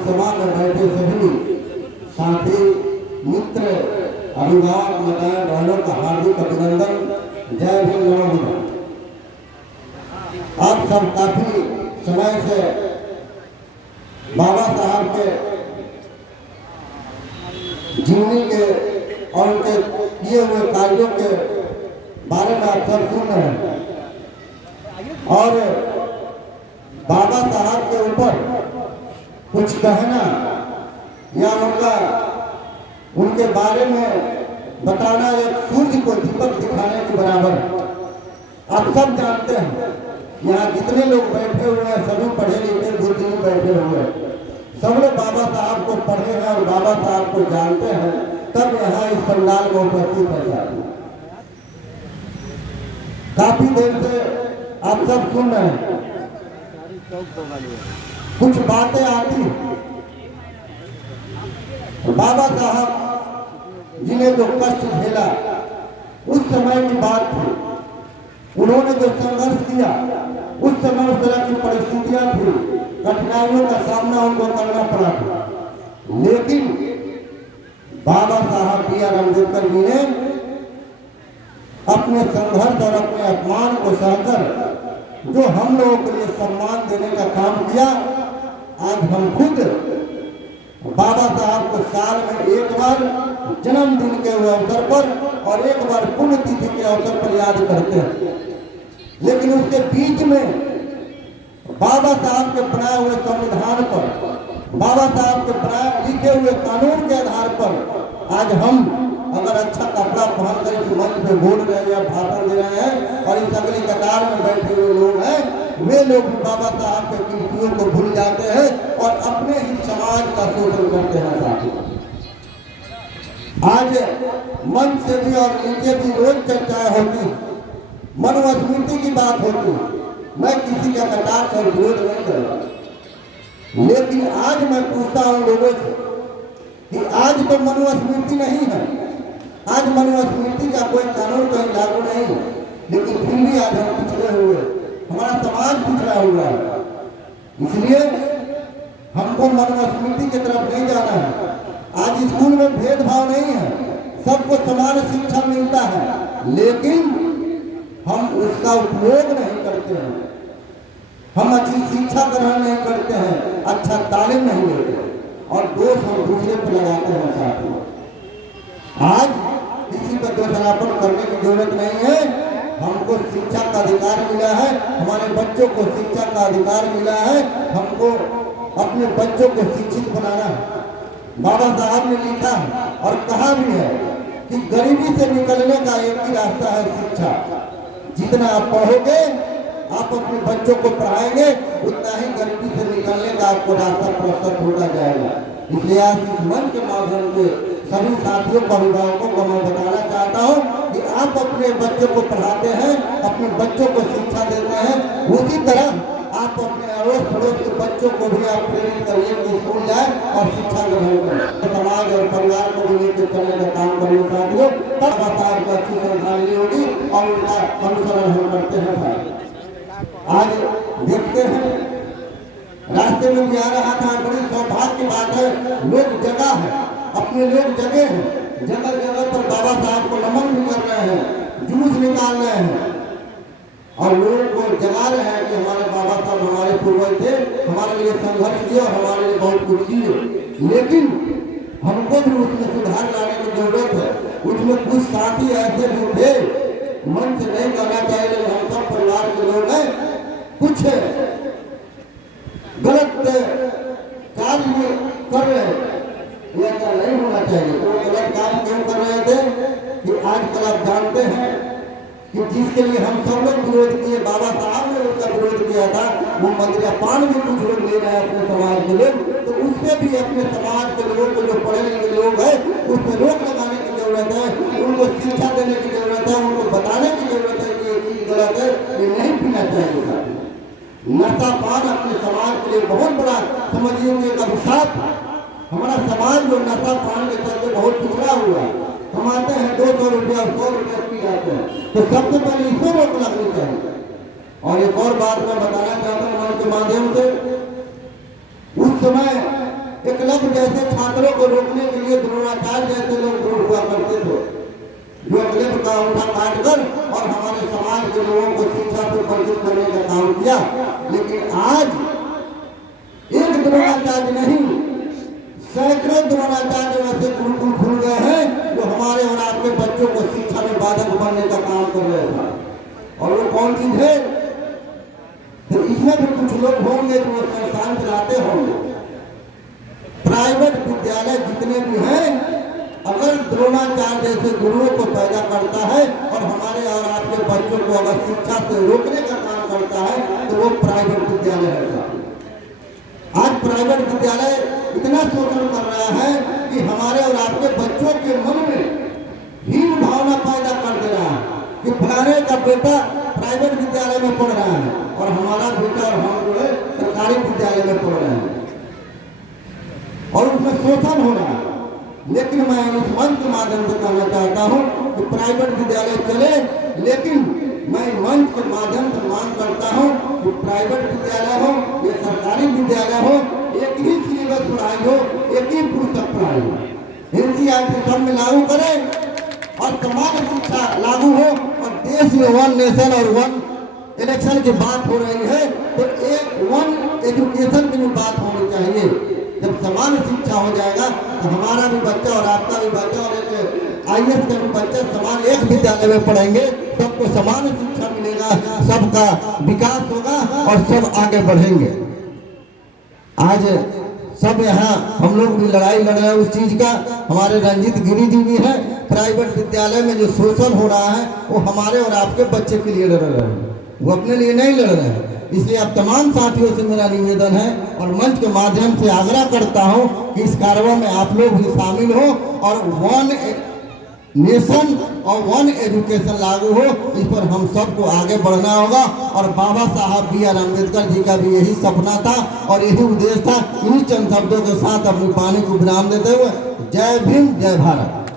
इस सभा में बैठे सभी साथी मित्र अभिभावक माताएं बहनों का हार्दिक अभिनंदन। जय भीम जय भीम। आप सब काफी समय से बाबा साहब के जीवनी के और उनके किए हुए कार्यों के बारे में आप सब सुन रहे हैं और बाबा साहब के ऊपर कुछ कहना या उनके बारे में बताना एक सूर्य को दीपक दिखाने के बराबर। आप सब जानते हैं यहाँ जितने लोग बैठे हुए हैं सभी पढ़े लिखे बुद्धिमान बैठे हुए हैं, सब लोग बाबा साहब को पढ़े हैं और बाबा साहब को जानते हैं, तब यहाँ इस पंडाल में उपस्थित है। काफी देर से आप सब सुन रहे हैं, कुछ बातें आती बाबा साहब जिन्हें जो कष्ट झेला उस समय की बात थी, उन्होंने जो संघर्ष किया उस समय उस तरह की परिस्थितियां थी, कठिनाइयों का सामना उनको करना पड़ा था, लेकिन बाबा साहब बी.आर. अम्बेडकर जी ने अपने संघर्ष और अपने अपमान को सहकर जो हम लोगों के लिए सम्मान देने का काम किया। आज हम खुद बाबा साहब को साल में एक बार जन्मदिन के अवसर पर और एक बार पुण्यतिथि के अवसर पर याद करते हैं, लेकिन उसके बीच में बाबा साहब के बनाए हुए संविधान पर, बाबा साहब के बनाए लिखे हुए कानून के आधार पर आज हम अगर अच्छा कपड़ा पहन कर इस मंच पे बोल रहे हैं या भाषण दे रहे हैं और इस अगली कतार में बैठे हुए लोग हैं, वे लोग भी बाबा साहब के कृतियों को भूल जाते हैं और अपने ही समाज का शोषण करते हैं। साथियों, आज मंच से भी और नीचे भी रोज चर्चाएं होती, मनुस्मृति की बात होती। मैं किसी का कटार का विरोध नहीं कर रहा, लेकिन आज मैं पूछता हूं लोगों से कि आज तो मनुस्मृति नहीं है, आज मनुस्मृति का कोई कानून कहीं लागू नहीं है, लेकिन फिर भी आज हम पिछड़े हुए, हमारा समाज पिछड़ा हुआ है। इसलिए हमको मनुस्मृति की तरफ नहीं जाना है। आज स्कूल में भेदभाव नहीं है, सबको समान शिक्षा मिलता है, लेकिन हम उसका उपयोग नहीं करते हैं, हम अच्छी शिक्षा ग्रहण नहीं करते हैं, अच्छा तालीम नहीं लेते और दोष और दूसरे पर लगाते हैं। साथियों, आज किसी पर दोषारोपण करने की जरूरत नहीं है। हमको शिक्षा का अधिकार मिला है, हमारे बच्चों को शिक्षा का अधिकार मिला है, हमको अपने बच्चों को शिक्षित बनाना है। बाबा साहब ने लिखा और कहा भी है कि गरीबी से निकलने का एक ही रास्ता है शिक्षा। जितना आप पढ़ोगे, आप अपने बच्चों को पढ़ाएंगे, उतना ही गरीबी से निकलने का आपको रास्ता प्रस्तुत होता जाएगा। इसलिए आज इस मंच के माध्यम से सभी साथियों को, अभिभावकों को मैं बताना चाहता हूँ कि आप अपने बच्चों को पढ़ाते हैं, अपने बच्चों को शिक्षा देते हैं, उसी तरह आप अपने अड़ोस पड़ोस के बच्चों को भी आप प्रेरित करिए कि स्कूल जाए और शिक्षा ग्रहण करें, समाज और परिवार को भी लेकर चलने का काम करिए। साथियों, तब साहब को अच्छी श्रद्धांजलि होगी और उनका अनुसरण हम करते हैं। आज देखते हैं रास्ते में भी आ रहा था, बड़ी सौभाग्य की बात है, लोग जगह है, अपने लोग जगह हैं, जगह जगह पर बाबा साहब को नमन भी कर रहे हैं, जुलूस निकाल रहे हैं और लोगों को जगा रहे हैं कि हमारे बाबा साहब हमारे पूर्वज थे, हमारे लिए संघर्ष किया और हमारे लिए बहुत कुछ किए, लेकिन हमको भी उसमें सुधार लाने की जरूरत है। उसमें कुछ साथी ऐसे भी थे, मन से नहीं करना चाहिए, लेकिन हम सब परिवार के लोग हैं, कुछ गलत कार्य कर रहे हैं, ऐसा नहीं होना चाहिए। तो गलत काम क्यों कर रहे थे कि आजकल आप जानते हैं कि जिसके लिए हम सब लोग विरोध किए, बाबा साहब ने उसका विरोध किया था, वो मद्यपान भी कुछ लोग ले रहे हैं अपने समाज के लोग, तो उससे भी अपने समाज के लोगों को, जो पढ़े लिखे लोग हैं, उस पर रोक लगाने की जरूरत है, उनको शिक्षा देने की जरूरत है, उनको बताने की जरूरत है कि ये चीज गलत है, ये नहीं पीना चाहिए। नशा पान अपने समाज के लिए बहुत बड़ा, समझिए एक अभिशाप। हमारा समाज जो नशा पान के चलते बहुत पिछड़ा हुआ है, कमाते हैं 200 रुपया 100 रुपया पी जाते हैं, तो सबसे पहले इसको रोक लगनी चाहिए। और एक और बात मैं बताना चाहता हूँ के माध्यम से, उस समय तक जैसे छात्रों को रोकने के लिए द्रोणाचार्य जैसे लोग दूर हुआ करते थे, जो क्लिप का उठा काट कर और हमारे समाज के लोगों को शिक्षा से वंचित करने का काम किया। लेकिन आज एक द्रोणाचार्य नहीं, सैकड़ों द्रोणाचार्य वैसे गुरुकुल खुल गए हैं जो हमारे और आपके बच्चों को शिक्षा में बाधक बनने का काम कर रहे हैं। और वो कौन चीज है? तो इसमें भी कुछ लोग होंगे जो वो संस्थान चलाते होंगे। प्राइवेट विद्यालय जितने भी हैं, अगर द्रोणाचार्य जैसे गुरुओं को पैदा करता है और हमारे और आपके बच्चों को अगर शिक्षा से रोकने का काम करता है तो वो प्राइवेट विद्यालय है। आज प्राइवेट विद्यालय इतना शोषण कर रहा है कि हमारे और आपके बच्चों के मन में हीन भावना पैदा कर दे रहा है कि फलाने का बेटा प्राइवेट विद्यालय में पढ़ रहा है और हमारा बेटा और हम जो है सरकारी विद्यालय में पढ़ रहे हैं और उसमें शोषण हो रहा है। लेकिन मैं इस मंच के माध्यम से कहना चाहता हूं कि प्राइवेट विद्यालय चले, लेकिन मैं मंच के माध्यम से मांग करता हूं कि प्राइवेट विद्यालय हो या सरकारी विद्यालय हो, एक ही सिलेबस पढ़ाई हो, एक ही पुस्तक पढ़ाई हो, NCERT सब में लागू करें और समान शिक्षा लागू हो। और देश में वन नेशन और वन इलेक्शन की बात हो रही है तो एक वन एजुकेशन की भी बात होनी चाहिए। जब समान शिक्षा हो जाएगा तो हमारा भी बच्चा और आपका भी बच्चा और एक IAS का भी बच्चा समान एक विद्यालय में पढ़ेंगे, सबको समान शिक्षा मिलेगा, सबका विकास होगा और सब आगे बढ़ेंगे। आज सब यहाँ हम लोग भी लड़ाई लड़ रहे हैं उस चीज का। हमारे रंजीत गिरी जी भी हैं। प्राइवेट विद्यालय में जो शोषण हो रहा है वो हमारे और आपके बच्चे के लिए लड़ रहे हैं, वो अपने लिए नहीं लड़ रहे हैं। इसलिए अब तमाम साथियों से मेरा निवेदन है और मंच के माध्यम से आग्रह करता हूं कि इस कार्रवाई में आप लोग भी शामिल हो और वन नेशन और वन एजुकेशन लागू हो। इस पर हम सबको आगे बढ़ना होगा और बाबा साहब BR अम्बेडकर जी का भी यही सपना था और यही उद्देश्य था। इन्हीं चंद शब्दों के साथ अपनी वाणी को विराम देते हुए जय भीम, जय भारत।